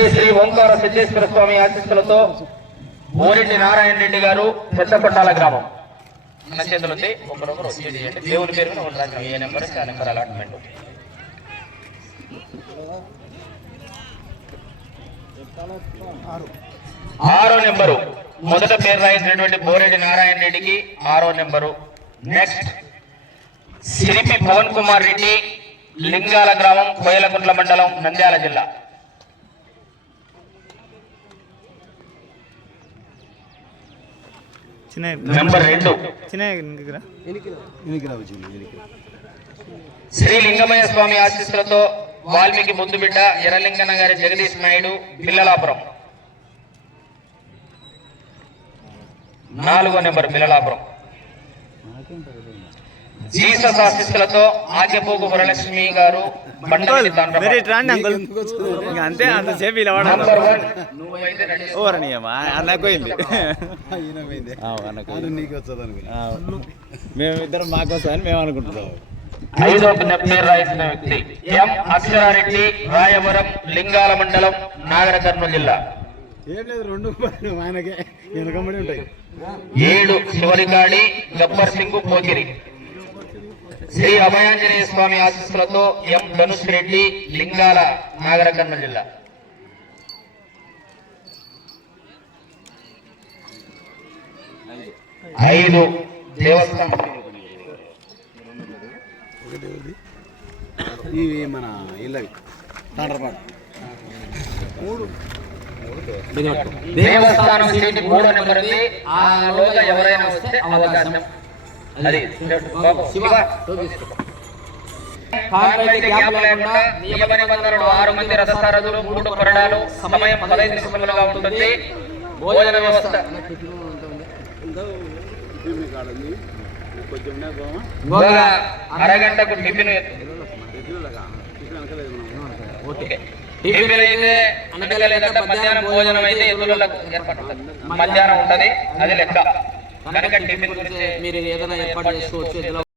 శ్రీ శ్రీ ఓంకార సిద్ధేశ్వర స్వామి ఆశీస్సులతో ఓరెడ్డి నారాయణ రెడ్డి గారు పెద్దకొండాల గ్రామం. మన చేతులు ఉంది. ఒకరొకరు వచ్చేది చేయండి. దేవుని పేరు మీద ఒకటి ఏ నెంబర్ ఆ నెంబర్ అలాట్మెంట్. ఆరో నెంబరు. మొదట పేరు రాయించినటువంటి బోరెడ్డి నారాయణ రెడ్డికి ఆరో నెంబరు. నెక్స్ట్ సిరిపి పవన్ కుమార్ రెడ్డి లింగాల గ్రామం కోయలకుంట్ల మండలం నంద్యాల జిల్లా. నెంబర్ రెండు. శ్రీ లింగమయ్య స్వామి ఆశీస్సులతో వాల్మీకి ముద్దు బిడ్డ ఎర్రలింగన్న గారి జగదీష్ నాయుడు పిల్లలాపురం నాలుగో నెంబర్ పిల్లలాపురం జీసస్ ఆశీస్సులతో ఆకెపోగు వరలక్ష్మి గారు అంతే మాకోసం అని మేము అనుకుంటున్నాం ఐదో పేరు వ్యక్తి. ఎం. అక్షరారెడ్డి రాయవరం లింగాల మండలం నాగర కర్నూలు జిల్లా. ఏం లేదు రెండు ఆయనకే. వెనకబడి ఉంటాయి. ఏడు శివరిగాడి గబ్బర్ సింగ్ పోకిరి. శ్రీ అభయాంజనేయ స్వామి ఆశీస్సులతో ఎం. ధనుష్ రెడ్డి లింగాల నాగర కర్నూలు జిల్లా. ఐదు దేవస్థానం. ఇవి మన ఇల్లవి. తాండ్రపాడు. దేవస్థానం సీటు మూడో నెంబర్ ఉంది ఆ లోగా ఎవరైనా వస్తే అవకాశం. నియమ నిబంధనలు ఆరు మంది రథసారథులు మూడు కొరడాలు సమయం పదహైదు నిమిషములుగా ఉంటుంది. భోజన వ్యవస్థ. కొంచెం ఉన్నాయి గోమ ఒక అరగంటకు టిఫిన్. ఓకే. టిఫిన్ అయితే అనగలేదంటే మధ్యాహ్నం భోజనం అయితే ఎదురులకు. మధ్యాహ్నం ఉంటది అది లెక్క. కనుక టిఫిన్ గురించి మీరు ఏదైనా ఏర్పాటు చేసుకోవచ్చు.